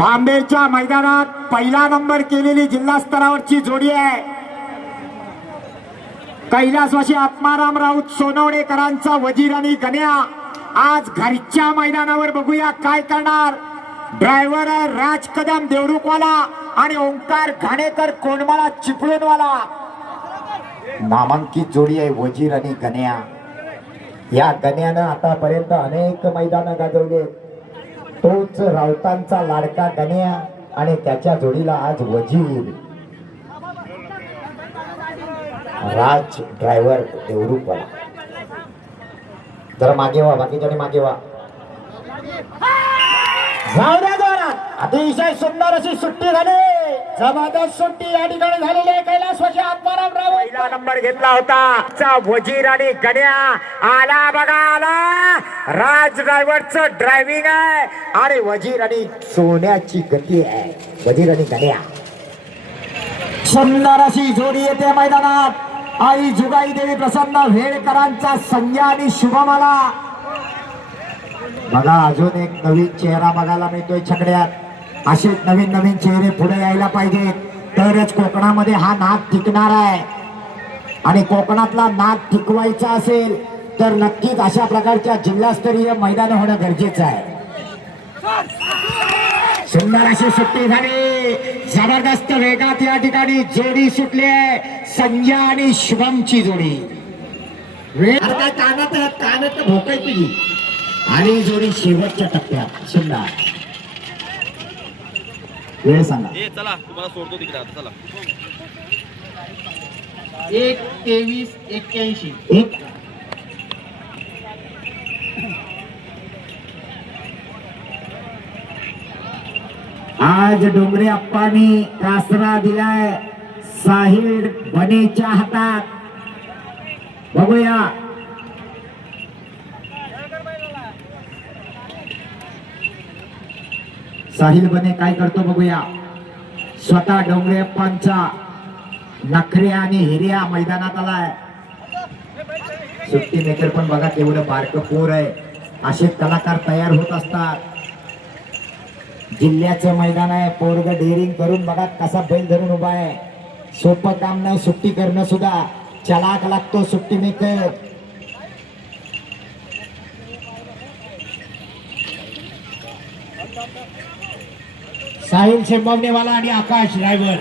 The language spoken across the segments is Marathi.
बांबेच्या मैदानात पहिला नंबर केलेली जिल्हा स्तरावरची जोडी आहे. कैलासवासी आत्माराम राऊत सोनवणेकरांचा वजीर आणि गण्या आज घरच्या मैदानावर बघूया काय करणार. ड्रायव्हर राज कदम देवरुखवाला आणि ओंकार घाणेकर कोंडमाळा चिपळूणवाला. नामांकित जोडी आहे वजीर आणि गण्या. या गण्यानं आतापर्यंत अनेक मैदानं गाजवले. तोच राऊतांचा लाडका गण्या आणि त्याच्या जोडीला आज वजीर. राज ड्रायव्हर देवरुखवाला. जरा मागे व्हा, बाकीच्याने मागे व्हा. जाऊ द्या जोरात. अतिशय सुंदर अशी सुट्टी झाली. जबरदस्त सुट्टी या ठिकाणी झालेली आहे. कैलासवासी आत्माराम राऊत पहिला नंबर घेतला होता. वजीर आणि गण्या आला बघा, आला. राज ड्रायव्हरचं ड्रायव्हिंग आहे आणि वजीर आणि सोन्याची गती आहे. वजीर आणि गण्या सुंदर अशी जोडी येते मैदानात. आई जुगाई देवी प्रसन्न वेळकरांचा संजय आणि शुभमाला. बघा अजून एक नवीन चेहरा बघायला मिळतोय छकड्यात. असेच नवीन नवीन चेहरे पुढे यायला पाहिजेत, तरच कोकणामध्ये हा नाद टिकणार आहे. आणि कोकणातला नाद टिकवायचा असेल तर नक्कीच अशा प्रकारच्या जिल्हास्तरीय मैदान होणं गरजेचं आहे. सुंदर अशी सुट्टी झाली. जबरदस्त वेगात या ठिकाणी जोडी सुटली आहे. संजय आणि शुभमची जोडी. काय कानात भोकाय तुझी आणि जोडी शेवटच्या टप्प्यात. सुंदर वेळ सांगा. चला तुम्हाला सोडतो तिकडे आता. चला 1:23:81. आज डोंगरे अप्पांनी कासरा दिलाय साहिल बनेच्या हातात. बघूया साहिल बने काय करतो बघूया. स्वतः डोंगरे अप्पांचा नखरे आणि हिर्या मैदानात आलाय. सुट्टी मेकर पण बघा केवढं बारक पोर आहे. असे कलाकार तयार होत असतात. जिल्ह्याचं मैदान आहे. पोरग डेअरिंग करून बघा कसा बैल धरून उभा आहे. सोपं काम नाही सुट्टी करणं सुद्धा. चलाक लागतो सुट्टी मेकर. साहिल शेंबवणेवाला आणि आकाश ड्रायव्हर.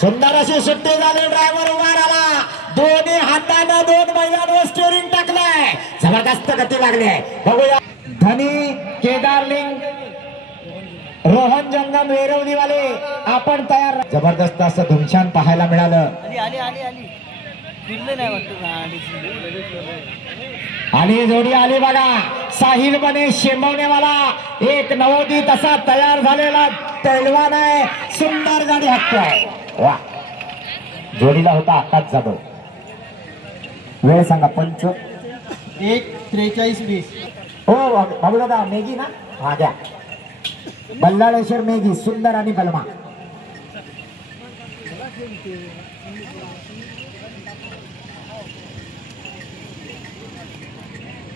सुंदर अशी सुट्टी झाली. ड्रायव्हर उभा राहिला. दोन्ही हाताने दोन मैदानावर स्टिअरिंग टाकलंय. जबरदस्त गती लागली आहे. बघूया धनी केदारलिंग रोहन जंगम वेरवलीवाले आपण तयार. जबरदस्त असं धुमशान पाहायला मिळालं. आणि जोडी आली बघा. साहिल बने शेंबवणेवाला एक नवोदित असा तयार झालेला पैलवान आहे. सुंदर गाडी हाकतोय. वा जोडीला होता आकाश जाधव. वेळ सांगा. 1:43:20. हो बाबू दादा मेगी ना. हा द्या. बल्लाळेश्वर मेगी सुंदर आणि बलमा.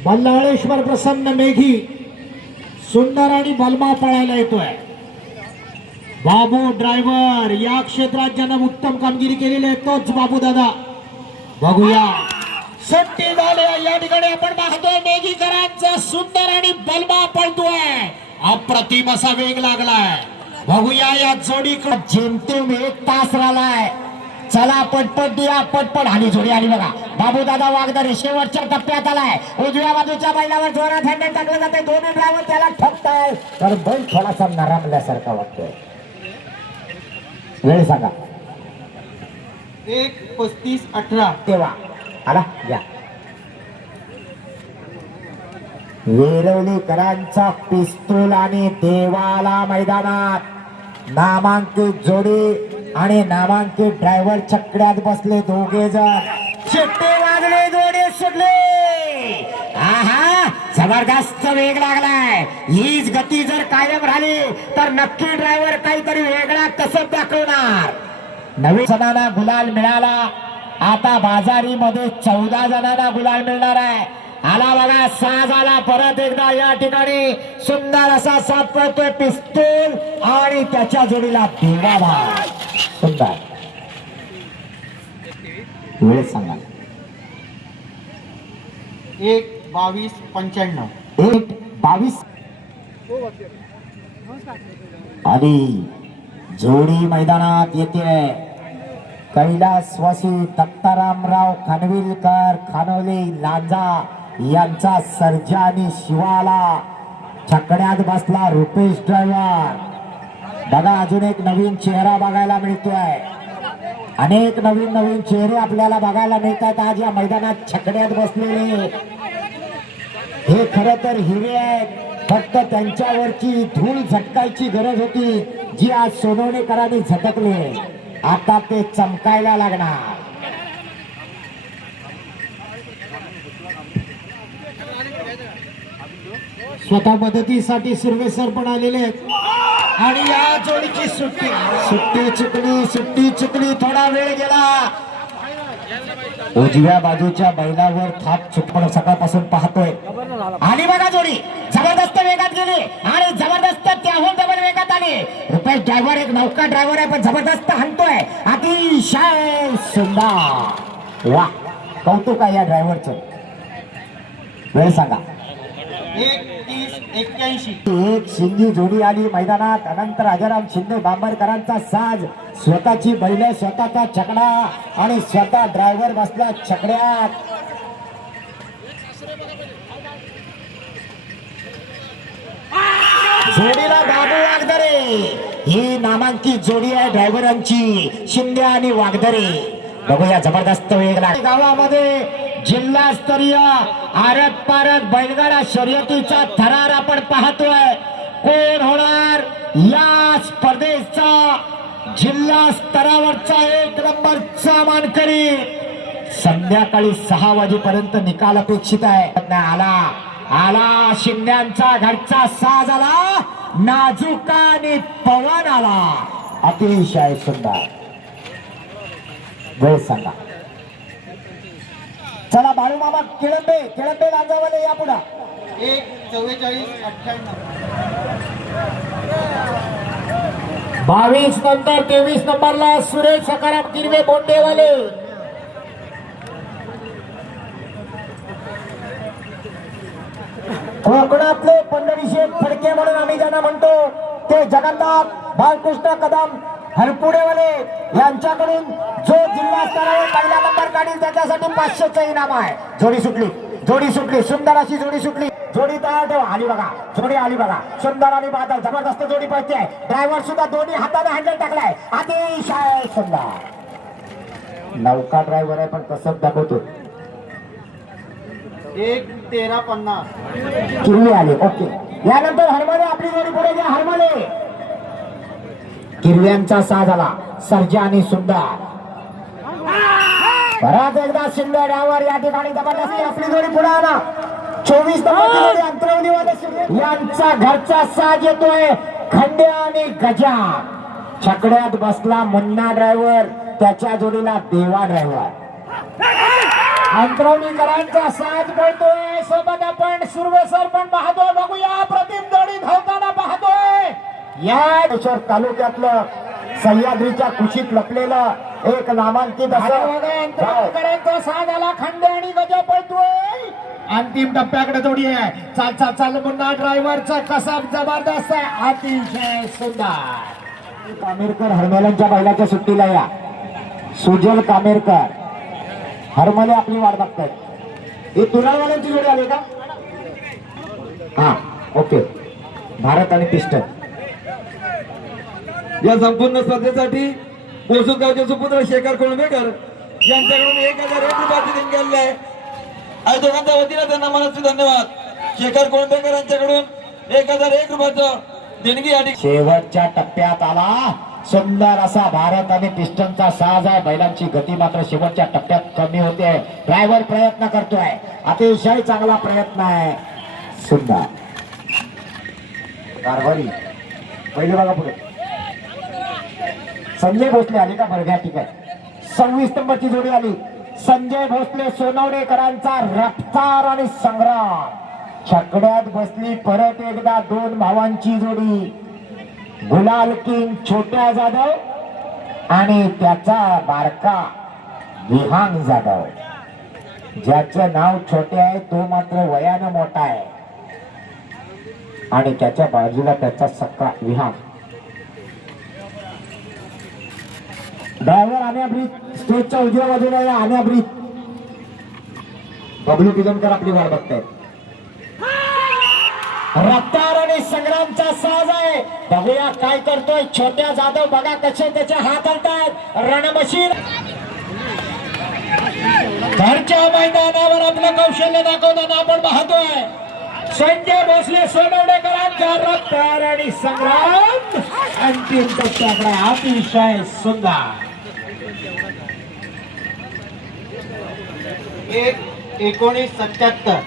बल्लाळेश्वर प्रसन्न मेघी सुंदर आणि बलमा पळायला येतोय. बाबू ड्रायव्हर या क्षेत्रात ज्यानं उत्तम कामगिरी केलेली आहे तोच बाबू दादा. बघूया सुट्टी झाली. या ठिकाणी आपण पाहतोय मेघीकरांचा सुंदर आणि बलमा पळतोय. अप्रतिम असा वेग लागलाय. बघूया या जोडीकडे जेमतेम 1 तास राहिलाय. चला पटपट द्या पटपट. आणि जोडी आली बघा. बाबू दादा वागदरे शेवटच्या टप्प्यात आलाय. उजव्या बाजूच्या बैलावर जोरात हँडल टाकलं जाते. दोन्ही ड्रायव्हर त्याला ठपताय तर बैल थोडासा नरमल्यासारखा वाटतोय. वेळ सांगा. 1:35:18. तेव्हा आला या वेरवलीकरांचा पिस्तूल आणि देवाला मैदानात. नामांकित जोडी आणि नामांकित ड्रायव्हर छकड्यात बसले दोघे जण. शिट्टे वाजले जोडी सुटले. आहा जबरदस्त वेग लागलाय. हीच गती जर कायम राहिली तर नक्की ड्रायव्हर काहीतरी वेगळा कसब दाखवणार. नवीन जणांना गुलाल मिळाला. आता बाजारीमध्ये 14 जणांना गुलाल मिळणार आहे. आला बघा साज आला परत एकदा या ठिकाणी सुंदर असा साथ पळतोय पिस्तूल आणि त्याच्या जोडीला देवाला सुंदर वेळ सांगा 1:22:95 1:22 आली जोडी मैदानात येते कैलासवासी दत्तारामराव खानविलकर खानोली लांजा यांचा सर्जा आणि शिवाला छकड्यात बसला रुपेश ड्रायव्हर बघा अजून एक नवीन चेहरा बघायला मिळतोय अनेक नवीन चेहरे आपल्याला बघायला मिळतात आज या मैदानात छकड्यात बसलेले हे खरं तर हिरे आहेत फक्त त्यांच्यावरची धूळ झटकायची गरज होती जी आज सोनवणेकरांनी झटकले आता ते चमकायला लागणार स्वतः मदतीसाठी सुरवेसर पण आलेले आहेत आणि या जोडीची सुट्टी चुकली थोडा वेळ गेला उजव्या बाजूच्या बैलावर थाप चुकपण सकाळपासून पाहतोय आणि बघा जोडी जबरदस्त वेगात गेली आणि जबरदस्त त्याहून डबल वेगात आली रुपेश ड्रायव्हर एक नौका ड्रायव्हर आहे पण जबरदस्त हाणतोय अतिशय सुंदर वा कौतुक आहे या ड्रायव्हरचं वेळ सांगा 1:30:81 एक शिंगी जोडी आली मैदानात अनंत राजाराम शिंदे बांबरकरांचा साज स्वतःची बैल स्वतःचा छकडा आणि स्वतः ड्रायव्हर बसला छकड्यात जोडीला बाबू वागदरे ही नामांकित जोडी आहे ड्रायव्हरांची शिंदे आणि वागदरे बघूया जबरदस्त वेगळा गावामध्ये जिल्हास्तरीय आरत पारत बैलगाडा शर्यतीचा थरार आपण पाहतोय कोण होणार या स्पर्धेचा जिल्हा स्तरावरचा 1 नंबरचा मानकरी संध्याकाळी 6 वाजेपर्यंत निकाल अपेक्षित आहे आला शिंद्यांचा घरचा साज आला नाजुका आणि पवन आला अतिशय सुंदर वेळ सांगा चला बाळूमामा केळंबे लांजावाले या पुढा 1:44:98 22 नंतर 23 नंबरला सुरेश सकाराम किरवे बोंडेवाले कोकणातले पंढरीशेठ फडके म्हणून आम्ही ज्यांना म्हणतो ते जगन्नाथ बालकृष्ण कदम हरपुडेवाले यांच्याकडून जो जिल्हा स्तरावर पहिला नंबर काढील त्याच्यासाठी 500चं इनाम आहे जोडी सुटली सुंदर अशी जोडी सुटली जोडी तयार ठेवा आली बघा सुंदर आणि बादल जबरदस्त जोडी पळते ड्रायव्हर सुद्धा दोन्ही हाताने हँडल टाकलाय अतिशय सुंदर नौका ड्रायव्हर आहे पण कसं दाखवतो 1:13:50 किरवी आले ओके यानंतर हरमले आपली जोडी पुढे घ्या हरमले किरव्यांचा साज आला सर्जा आणि सुंदर परत एकदा शिंदे ड्रायव्हर या ठिकाणी जबरदस्ती आपली जोडी पुढे आला 24 नंबरची जोडी अंतरवलीवाले यांचा घरचा साज येतोय खंड्या आणि गजा छकड्यात बसला मुन्ना ड्रायव्हर त्याच्या जोडीला देवा ड्रायव्हर अंतरवलीकरांचा साज पळतोय सोबत आपण सुरवेसर पण पाहतोय बघूया प्रतिम जोडी धावताना पाहतोय या तालुक्यातलं सह्याद्रीच्या कुशीत लपलेलं एक नामांकित अंतरवलीकरांचा साज आला खंडे आणि गजा पळतोय अंतिम टप्प्याकडे जोडी आहे चाल मुन्ना ड्रायव्हरचा कसा जबरदस्त आहे अतिशय सुंदर कामेरकर हरमल्यांच्या बैलाच्या सुट्टीला या सुजल कामेरकर हरमले आपली वाट बघतायत हे तुराळवाल्यांची जोडी आली का हा ओके भारत आणि पिस्टन या संपूर्ण स्पर्धेसाठी पोसद गावचे सुपुत्र शेखर कोळंबेकर यांच्याकडून 1001 रुपयाची देणगी आलेली आहे आणि दोघांच्या वतीने त्यांना मनाचे धन्यवाद शेखर कोळंबेकर यांच्याकडून 1001 रुपयाचं देणगी या ठिकाणी शेवटच्या टप्प्यात आला सुंदर असा भारत आणि पिस्टनचा साज आहे बैलांची गती मात्र शेवटच्या टप्प्यात कमी होते ड्रायव्हर प्रयत्न करतोय अतिशय चांगला प्रयत्न आहे सुंदर कारभारी पहिले बघा पुढे संजय भोसले आले का बरं घ्या ठीक आहे 26 नंबरची जोडी आली संजय भोसले सोनवडेकरांचा रफ्तार आणि संग्राम. छकड्यात बसली परत एकदा दोन भावांची जोडी. गुलाल किंग छोट्या जाधव आणि त्याचा बारका विहांग जाधव. ज्याचं नाव छोटे आहे तो मात्र वयानं मोठा आहे आणि त्याच्या बाजूला त्याचा सक्का विहांग. ड्रायव्हर आण्याब्रीत स्टेजच्या उजव्या बाजूला या. आण्याब्रीत बबलू पिलनकर आपली वाट बघतायत. रफ्तार आणि संग्रामचा साज आहे. बघूया काय करतोय छोट्या जाधव. बघा कसे त्याचे हात हलतायत. रणमशीर घरच्या मैदानावर आपलं कौशल्य दाखवताना आपण पाहतोय. संजय भोसले सोनवडेकरांचा रफ्तार आणि संग्राम अंतिम टप्प्याकडे. अतिशय सुंदर. 1977.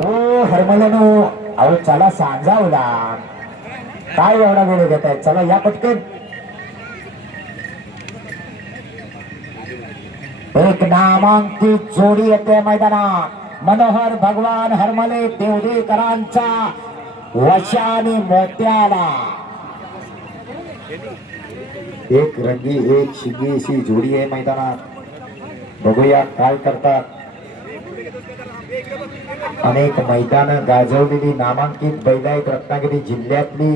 हो हरमल्यानो. अहो चला सांजावला. काय एवढा वेळ घेत आहे. चला या पटकन. एक नामांकित जोडी येते मैदानात. मनोहर भगवान हरमले देवदेकरांचा वशा आणि मोत्याला. एक रंगी एक शिगी अशी जोडी आहे मैदानात. बघूया काय करतात. अनेक मैदान गाजवलेली नामांकित बैल आहेत रत्नागिरी जिल्ह्यातली.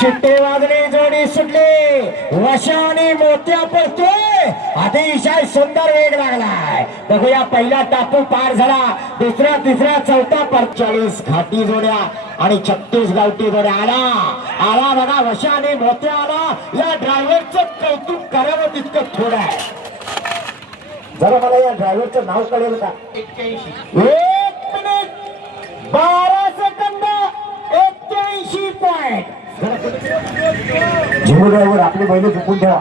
शिट्टे वाजले. जोडी सुटली. वशा आणि मोत्या पडतोय. अतिशय सुंदर वेग लागलाय. बघूया पहिला टापू पार झाला. दुसऱ्या तिसऱ्या चौथा 45 घाटी जोड्या आणि 36 गावठी जोड्या. आला बघा वशा आणि मोत्या आला. या ड्रायव्हरचं कौतुक करावं तितकं थोडं आहे. जरा मला या ड्रायव्हरचं नाव कळेल का. 81. 1 मिनिट 12 सेकंद 81 पॉइंट. झिमू ड्रायव्हर आपली बैल चुकून ठेवा.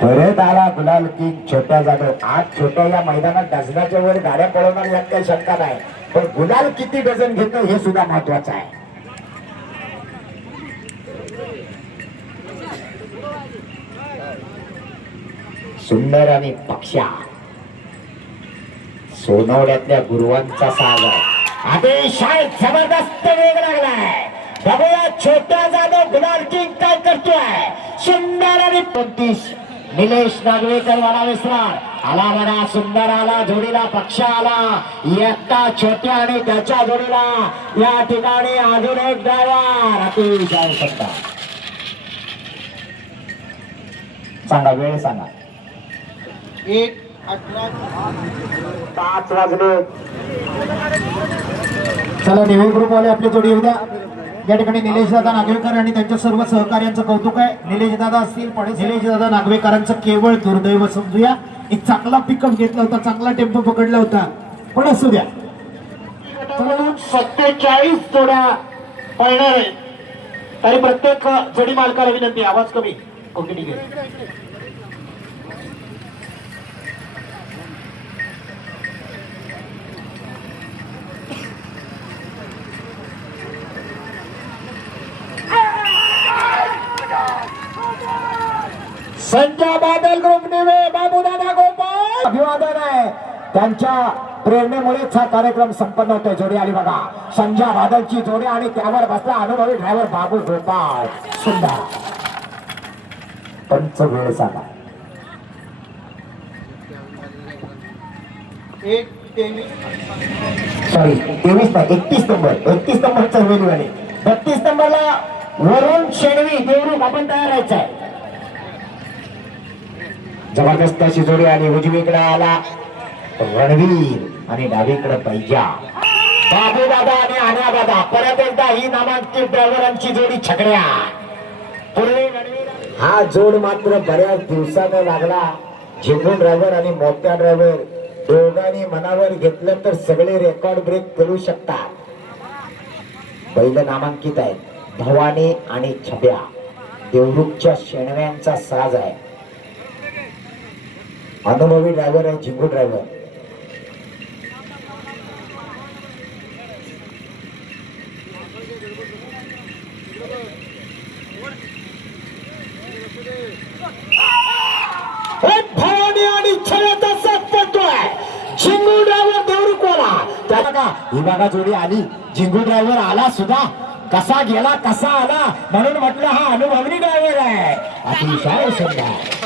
परत आला गुलाल किंग छोट्या जाधव. आज छोट्या या मैदानात डझनाच्या वर गाड्या पळवणार यात काही शंका नाही. पण गुलाल किती डझन घेतो हे सुद्धा महत्वाचं आहे. सुंदर आणि पक्षा सोनवड्यातल्या गुरुवांचा साज आहे. अतिशय जबरदस्त वेग लागलाय. बघूया छोट्या जाधव गुलाल किंग काय करतोय. सुंदर आणि 29 निलेश नागवेकर वाडा विसरार. आला बघा सुंदर आला. जोडीला पक्षा आला. एकटा छोट्या आणि त्याच्या जोडीला या ठिकाणी अजून एक ड्रायव्हर. अतिशय सुंदर. सांगा वेळ सांगा. 1:18. 5 वाजले. चला देवे ग्रुप वाले आपली जोडी येऊ द्या. या ठिकाणी निलेश दादा नागवेकर आणि त्यांच्या सर्व सहकार्यांचं कौतुक आहे. निलेश दादा असतील पण निलेश दादा नागवेकरांचं केवळ दुर्दैव समजूया. एक चांगला पिकअप घेतला होता. चांगला टेम्पो पकडला होता. पण असू द्या. 47 जोड्या पळणार आहेत. तरी प्रत्येक जोडी मालकाला विनंती आवाज कमी. ओके ठीक आहे. संजय बादल ग्रुप निवे बाबूदादा गोपाळ अभिवादन आहे. त्यांच्या प्रेरणेमुळेच हा कार्यक्रम संपन्न होतोय. जोडी आली बघा. संजय बादलची जोडी आणि त्यावर बसला अनुभवी ड्रायव्हर बाबू गोपाळ. सुंदर. पंच वेळ सांगा. 1:23. सॉरी 23 नाही 31 नंबर. 31 नंबरचा वेळ आले. 32 नंबरला वरुण शेणवी देवरूप आपण तयार व्हायचं आहे. जबरदस्त अशी जोडी आली. उजवीकडे आला रणवीर आणि डावीकडे पैजा. बाबू दादा आणि आण्या दादा. परत एकदा ही नामांकित ड्रायव्हरांची जोडी छकड्या. पूर्वी रणवीर हा जोड मात्र बऱ्याच दिवसानं लागला. झिंगून ड्रायव्हर आणि मोठ्या ड्रायव्हर दोघांनी मनावर घेतलं तर सगळे रेकॉर्ड ब्रेक करू शकतात. बैल नामांकित आहेत. भवानी आणि छब्या देवरूपच्या शेणव्यांचा साज आहे. अनुभवी ड्रायव्हर आहे झिंगू ड्रायव्हर. भवानी आणि छळ्याचा साथ पडतोय. झिंगू ड्रायव्हर देवरुखवाला त्याला का ही बघा जोडी आली. झिंगू ड्रायव्हर आला सुद्धा. कसा गेला कसा आला म्हणून म्हटलं हा अनुभवी ड्रायव्हर आहे. अतिशय सुंदर.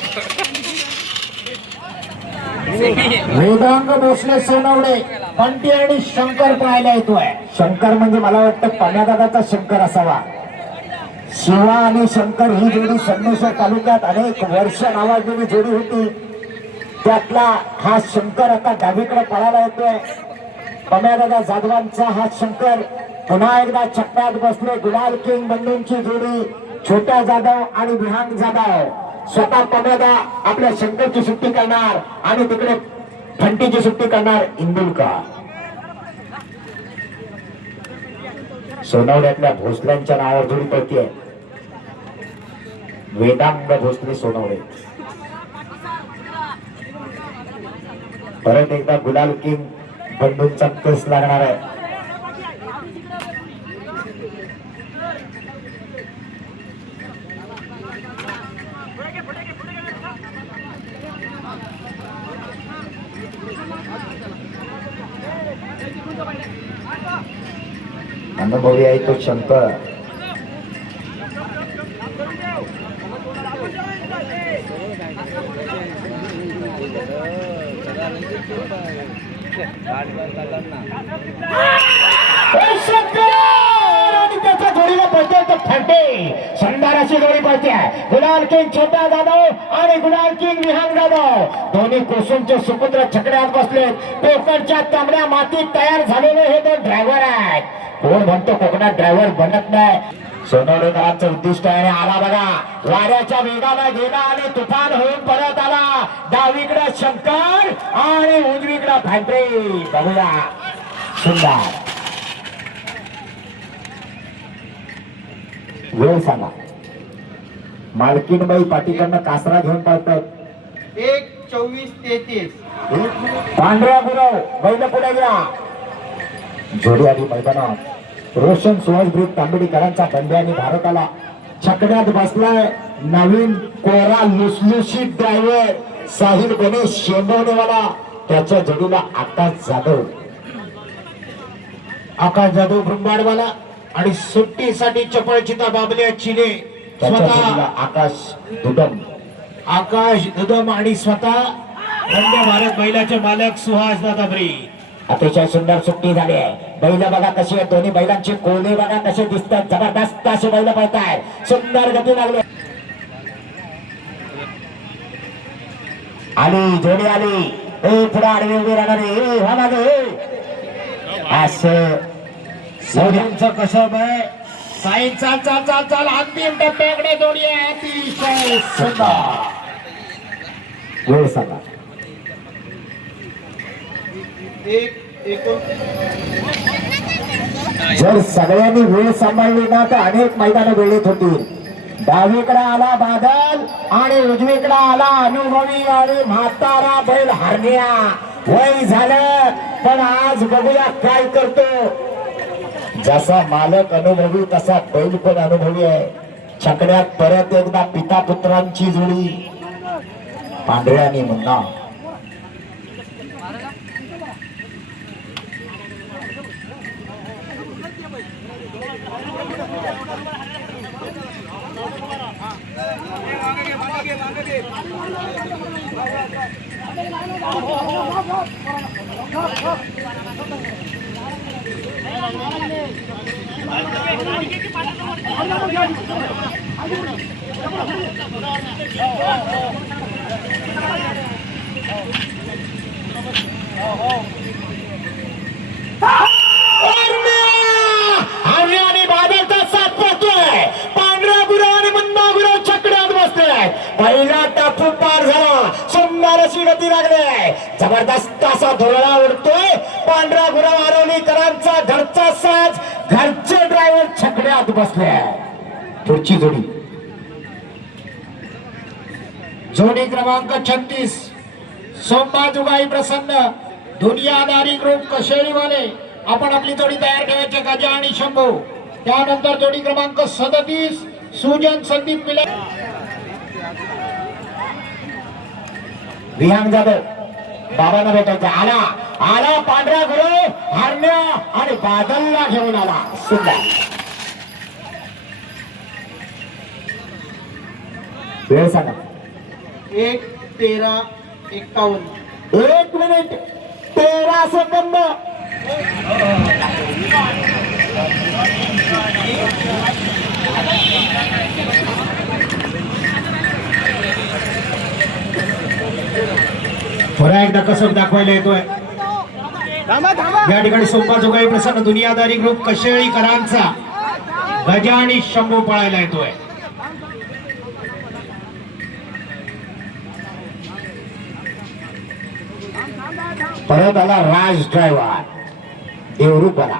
वेदांग भोसले सोनवडे पंटी आणि शंकर पाहायला येतोय. शंकर म्हणजे मला वाटतं पण्यादादाचा शंकर असावा. शिवा आणि शंकर ही जोडी संगमेश्वर तालुक्यात अनेक वर्ष नावाजलेली जोडी होती. त्यातला हा शंकर आता डावीकडे पळायला येतोय. पण्यादादा जाधवांचा हा शंकर पुन्हा एकदा चक्रात बसले. गुलाल किंग बंधूंची जोडी छोट्या जाधव आणि विहांग जाधव. स्वतः पण्यादा आपल्या शंकरची सुट्टी करणार आणि तिकडे फंटीची सुट्टी करणार इंदुलकर. सोनवड्यातल्या भोसल्यांच्या नावावर जोडी पडतीये. वेदांग भोसले सोनवडे. परत एकदा गुलाल किंग बंडूंचा केस लागणार आहे. अनुभवी आहे तो शंकर. आणि त्याच्या जोडीला पळते तो फंटे. संडाराची जोडी पळते. गुलाल किंग छोटा जाधव आणि गुलाल किंग विहान जाधव दोन्ही कोसुमचे सुपुत्र छकड्यात बसले. कोकणच्या तांबड्या मातीत तयार झालेले हे दोन ड्रायव्हर आहेत. कोण म्हणतो कोकणात ड्रायव्हर बनत नाही. सोनवडेकरांचं उद्दिष्ट आहे. आला बघा वाऱ्याच्या वेगाला गेला आणि तुफान होऊन परत आला. डावीकडे शंकर आणि उजवीकडे फॅन्ट्री. बघूया सुंदर. वेळ सांगा. मालकीनबाई पाटीकडनं कासरा घेऊन पळतात. 1:24:33. पांढऱ्या गुरव बैल पुढे घ्या. जोडी आली मैदानात. रोशन सुहासब्रीत तांबेडीकरांचा बंड्या आणि भारताला छकड्यात बसलाय. नवीन कोरा लुसलुशीत ड्रायव्हर साहिल गणेश शेंबवणेवाला. त्याच्या जोडीला आकाश जाधव. आकाश जाधव ब्रह्मांडवाला आणि सुट्टीसाठी चपळचिता बाबल्या चिले. त्याच्या स्वतः जोडीला आकाश दुदम. आकाश दुदम आणि स्वतः वंदे भारत बैलाचे मालक सुहास दादा ब्री. अतिशय सुंदर सुट्टी झाली आहे. बैल बघा कशी आहे. दोन्ही बैलांचे कोले बघा कसे दिसतात. जबरदस्त असे बैल पळतायत. सुंदर गती लागली. आली जोडी आली. पुढे आडवी उभी राहणारी. असं सौदींचं कसब आहे. साई चाल चाल चाल चाल अंतिम टप्प्याकडे जोडी आहे. अतिशय सुंदर. वेळ सांगा. 1:29. जर सगळ्यांनी वेळ सांभाळली ना तर अनेक मैदानं वेळेत होतील. डावीकडे आला बादल आणि उजवीकडे आला अनुभवी आणि म्हातारा बैल हरण्या. वय झालं पण आज बघूया काय करतो. जसा मालक अनुभवी तसा बैल पण अनुभवी आहे. छकड्यात परत एकदा पिता पुत्रांची जोडी पांढऱ्या आणि मुन्ना. आणि बादलचा साथ पडतोय. पांढऱ्या गुरव आणि मुन्ना गुरव छकड्यात बसले. पहिला टापू पार झाला. सुंदर अशी गती लागली. जबरदस्त असा धोरणा उडतोय. पांढरा गुरव आरोलीकरांचा घरचा साज. घरचे ड्रायव्हर छकड्यात बसले. पुढची जोडी जोडी क्रमांक 36 सोमबा जुगाई प्रसन्न दुनियादारी ग्रुप कशेळीवाले आपण आपली जोडी तयार ठेवायची गजा आणि शंभू. त्यानंतर जोडी क्रमांक 37 सुजन संदीप पिले. विहान जाधव बाबांना भेटायचा. आला आला पांढरा गुरु हरण्या आणि बादलला घेऊन आला. सुंदर वेळ सांगा. 1:13:51. 1 मिनिट 13 सेकंद. पुन्हा एकदा कसं दाखवायला येतोय. या ठिकाणी सोमबा जुगाई प्रसन्न दुनियादारी ग्रुप कशेळीकरांचा गजा आणि शंभू पळायला येतोय. परत आला राज ड्रायव्हर देवरूपाला.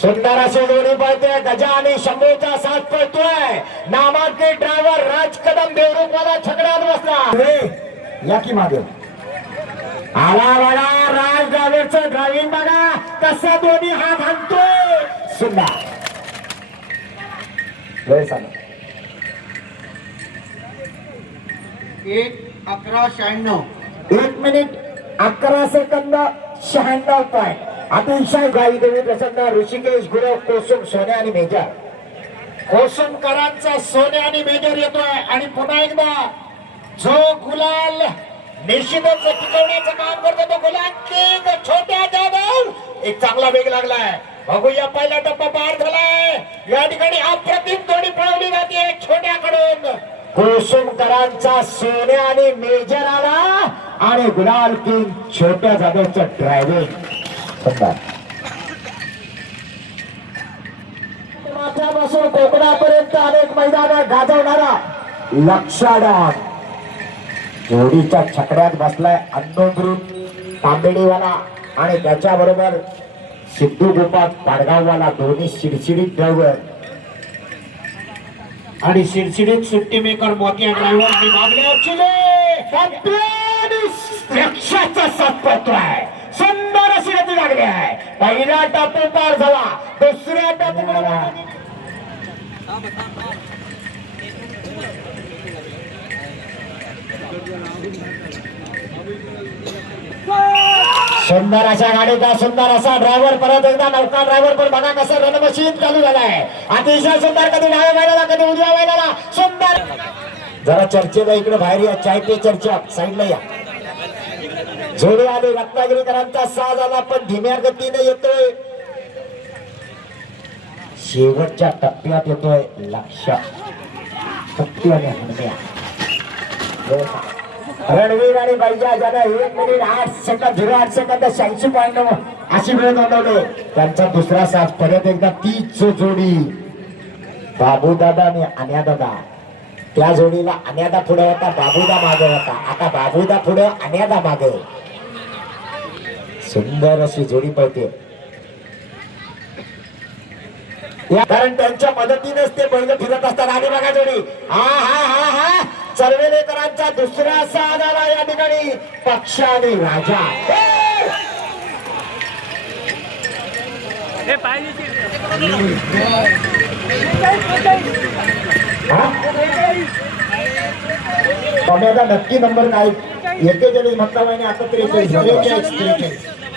सुंदर असे जोडी पळते. गजा आणि शंभूचा साथ पळतोय. नामांकित ड्रायव्हर राज कदम देवरूपवाला छकड्यात बसला. या की मागे आला बघा राज ड्रायव्हरचं ड्रायव्हिंग बघा कसा दोन्ही हात हाणतोय. सुंदर वेळ सांगा. 1:11:96. 1 मिनिट 11 सेकंद 96 पॉइंट. अतिशय गाई देवी प्रसन्न ऋषिकेश गुरव कोसुम सोने आणि मेजर. कोसमकरांचा सोने आणि मेजर येतोय. आणि पुन्हा एकदा जो गुलाल निश्चितच टिकवण्याचं काम करतो तो गुलाल किंग छोट्या जाधव. एक चांगला वेग लागलाय. बघूया पहिला टप्पा पार झालाय. या ठिकाणी अप्रतिम जोडी पळवली जाते छोट्याकडून. कोसुमकरांचा सोने आणि मेजर आला आणि गुलाल किंग छोट्या जाधवचं ड्रायव्हिंग. माथ्यापासून कोकणापर्यंत अनेक मैदान गाजवणारा लक्षाडान जोडीच्या छकड्यात बसलाय. अन्नोग्रुप तांबेडीवाला आणि त्याच्याबरोबर सिद्धू गोपाळ पाडगाववाला दोन्ही शिडशिडीत ड्रायव्हर. आणि शिरशिडीत सुट्टी मेकर मोठ्या ड्रायव्हर आणि लक्षाचा साथ पडतोय. सुंदर अशी गती लागली आहे. पहिला टापू पार झाला. दुसऱ्या टापू सुंदर अशा गाडीचा सुंदर असा ड्रायव्हर. परत एकदा नौका ड्रायव्हर पण बघा कसं रणमशीन चालू झालाय. अतिशय सुंदर. कधी डाव्या बैलाला कधी उजव्या बैलाला. सुंदर जरा चर्चेला इकडे बाहेर या. चाय पे चर्चा साईडला या. जोडी आली. रत्नागिरीकरांचा साज आला पण धीम्या गतीने येतोय. शेवटच्या टप्प्यात येतोय लक्ष. टप्प्याने हरण्या. रणवीर आणि बैजा ज्यांना 1 मिनिट 8 सेकंद 08 सेकंद 86 पॉईंट अशी वेळ नोंदवली. त्यांचा दुसरा साथ परत एकदा तीच जोडी बाबूदादा आणि अन्यादादा. त्या जोडीला अन्यादा पुढे होता बाबूदा मागे होता. आता बाबूदा पुढे अन्यादा मागे. सुंदर अशी जोडी पळते. कारण त्यांच्या मदतीनेच ते बैल फिरत असतात. आणि बघा जोडी हा हा हा हा चरवेलेकरांचा दुसरा साथ आला या ठिकाणी. पक्ष आणि राजा. पम्याचा नक्की नंबर काय 41 म्हणता महिने आता 43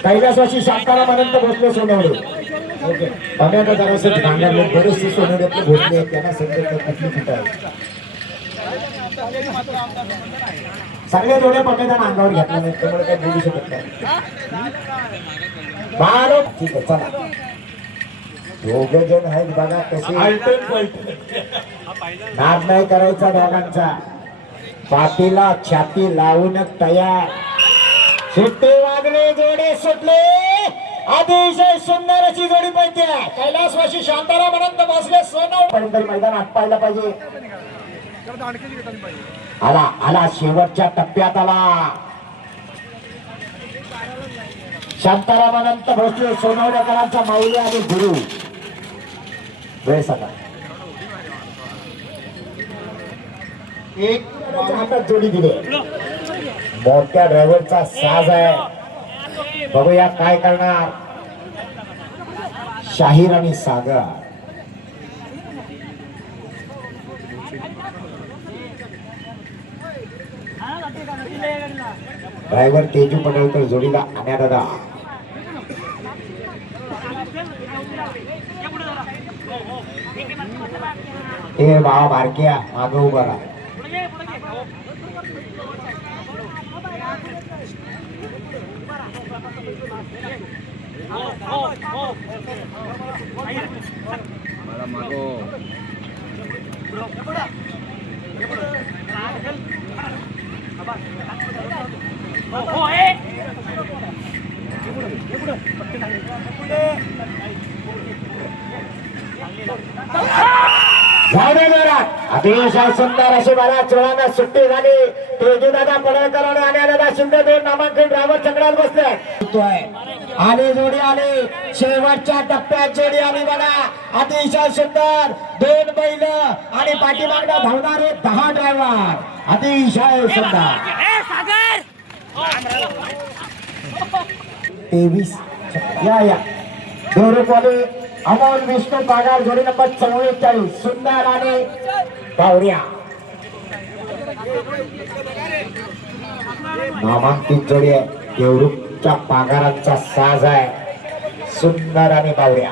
कैलासवासी शांताला म्हणत भोसले सोनवडे. ओके पम्याचा जरासं भांडण बरेचसे सोनवड्यातले भोसले आहेत. त्यांना समजत कुठली कुठं आहे. सगळ्या जोड्या पम्याचा अंगावर घेतला नाही त्यामुळे काही बोलू शकत नाही. ठीक आहे चला. दोघे जण आहेत बघा कसे. नाद नाही करायचा दोघांचा. पाठीला छाती लावून तयार. सुट्टे वागले जोडे सुटले. अतिशय सुंदर अशी जोडी पळते. कैलासवासी शांताराम अनंत भोसले सोनवणे मैदान आटपायला पाहिजे. आला आला शेवटच्या टप्प्यात आला. शांताराम अनंत भोसले सोनवणेकरांचा माऊली आणि गुरु. वेळ सका एक हातात जोडी दिली. मोठ्या ड्रायव्हरचा साज आहे. बघूया काय करणार शाहीर आणि सागर. ड्रायव्हर तेजू पडळकर जोडीला आण्या दादा. ए बाबा बारक्या माग उभा राहा. झाले जोरात अतिशय सुंदर अशी मला चोळांना सुट्टी झाली. तेजू दादा पडळकर आणि आण्या दादा शिंदे दोन नामांकित ड्रायव्हर चक्रात बसले. आले जोडी आली. शेवटच्या टप्प्यात जोडी आली बघा. अतिशय सुंदर दोन बैल आणि पाठीमागला धावणारे 10 ड्रायव्हर. अतिशय सुंदर 23 या दोरकवाले अमोल विष्णू पागार जोडी नंबर 44 सुंदर आणि बावऱ्या. नामांकित जोडी आहे. देवरुखच्या पागारांचा साज आहे. सुंदर आणि बावऱ्या.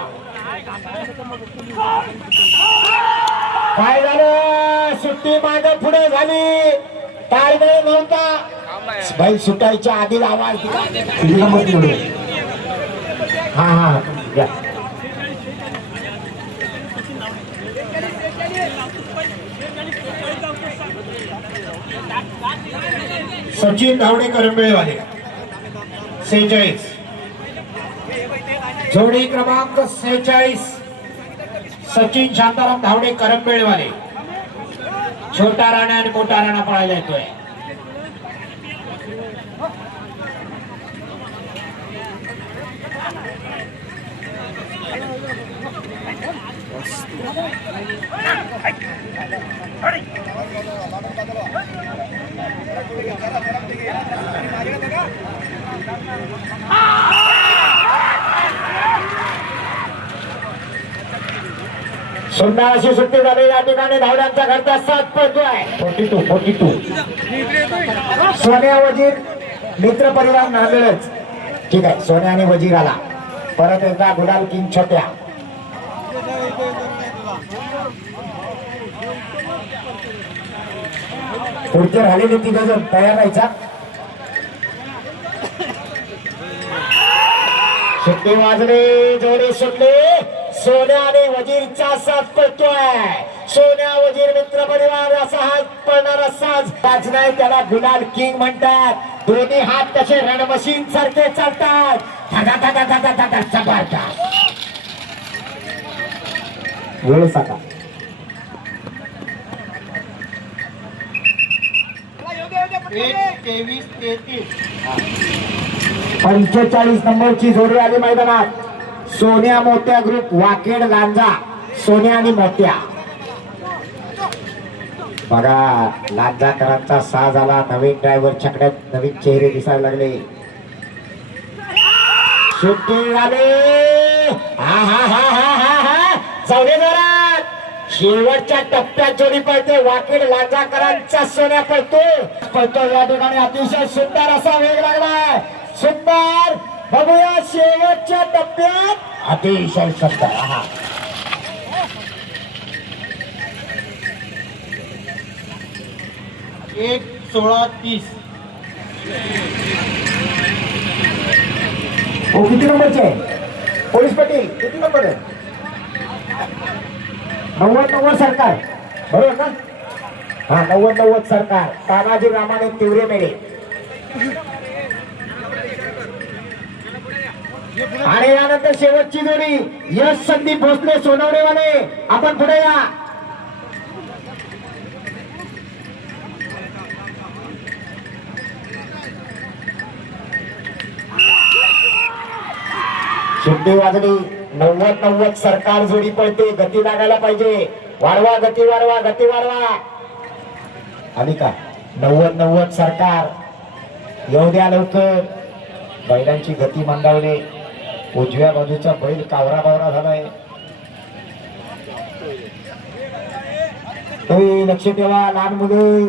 काय झालं सुट्टी मागे पुढे झाली. ताळमेळ नव्हता. बैल सुटायच्या आधी आवाज दिला. हा या. सचिन धावडे करंबेळवाले 46 जोडी क्रमांक 46 सचिन शांताराम धावडे करंबेळवाले. छोटा राणा आणि मोठा राणा पळायला येतोय. सुंदर अशी सुट्टी झाली. या ठिकाणी धावड्यांचा घरचा साथ पडतोय. 42 सोन्या वजीर मित्र परिवार नांदेडच. ठीक आहे. सोन्या आणि वजीर आला. परत एकदा गुलाल किंग छोट्या. पुढचे राहिलेले 3 जण तयार राहायचा. सुट्टी वाजली. जोडी सुटली. सोन्या आणि वजीरचा साथ पडतोय. सोन्या वजीर मित्र परिवार असा हात पडणारा साज. साज नाही त्याला गुलाल किंग म्हणतात. दोन्ही हात तसे रणमशीन सारखे चालतात. वेळ सांगा. 23-33 45 नंबरची जोडी आली मैदानात. सोन्या मोत्या ग्रुप वाकेड लांजा. सोन्या आणि मोत्या बघा. लांजाकरांचा साज आला. नवीन ड्रायव्हर छकड्यात नवीन चेहरे दिसायला लागले. सुट्टी झाली. जाऊदे जोरात. शेवटच्या टप्प्यात जोडी पळते. वाकेड लांजाकरांचा सोन्या पळतो या ठिकाणी. अतिशय सुंदर असा वेग लागलाय. सुंदर बघूया शेवटच्या टप्प्यात अतिशय सुंदर. 1-16-30 किती नंबरचे पोलीस पाटील किती नंबर आहे? 90 सरकार बरोबर ना. हा 90 सरकार. तानाजी रामाने तिवरे मेळे. आणि यानंतर शेवटची जोडी यश संदीप भोसले सोनवडेवाले. आपण पुढे या. सुट्टी वाजली. 90 सरकार जोडी पळते. गती लागायला पाहिजे. वाढवा गती वाढवा गती वाढवा. आली का 90-90 सरकार येऊ द्या लवकर. बैलांची गती मंदावली. उजव्या बाजूचा बैल कावरा बावरा झालाय. लक्ष ठेवा लहान मुले.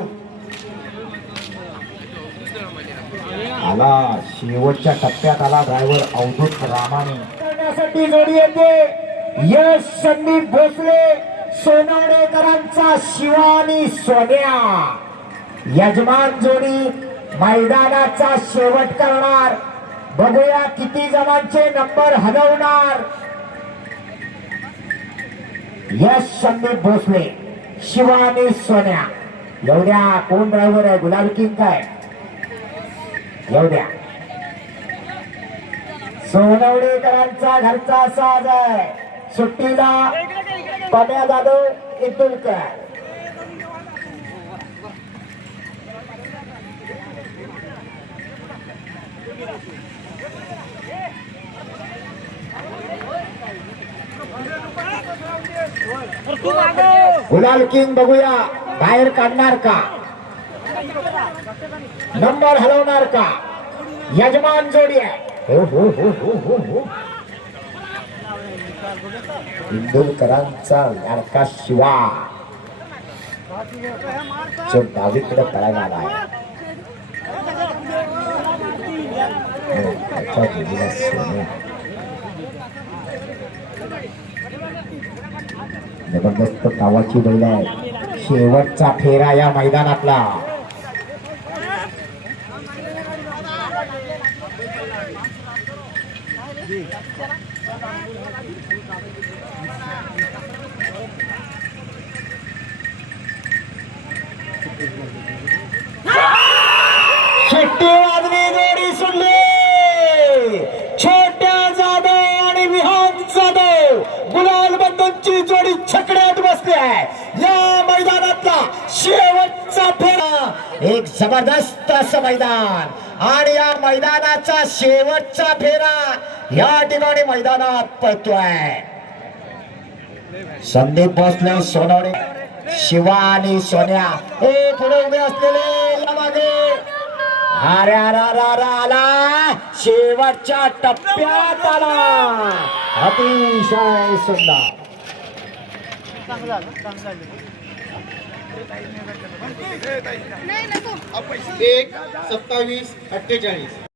आला शेवटच्या टप्प्यात आला ड्रायव्हर अवधूत रामाने करण्यासाठी जोडी येते. यश संदीप भोसले सोनावडेकरांचा शिवा आणि सोन्या. यजमान जोडी मैदानाचा शेवट करणार. बघूया किती जणांचे नंबर हलवणार. यश संदीप भोसले शिवा आणि सोन्या. एवढ्या कोण ड्रायव्हर आहे? गुलाल किंग काय? येऊ द्या. सोनवडेकरांचा घरचा साज आहे. सुट्टीला पम्या जाधव इंदुलकर. गुलाल किंग बघूया बाहेर काढणार का? नंबर हलवणार का? यजमान जोडी आहे. हो हो हो हो हो हो. इंदुलकरांचा लाडका शिवा जो डावीकडे पळायला आला आहे. त्याच्या जोडीला सोन्या. जबरदस्त गावाची बैल आहे. शेवटचा फेरा या मैदानातला. शेट्टी वाजली जोडी सुटली. छोट्या जाधव आणि विहान जाधव गुलाल बंधूंची जोडी छकड्यात बसली आहे. या मैदानातला शेवटचा फेरा. एक जबरदस्त असं मैदान आणि या मैदानाचा शेवटचा फेरा या ठिकाणी मैदानात पळतोय. संदीप भोसले सोनवडे शिवा आणि सोन्या हे पुढे उभे असलेले या मागे. अरे आला शेवटच्या टप्प्यात आला. अतिशय सुंदर. 1:27:48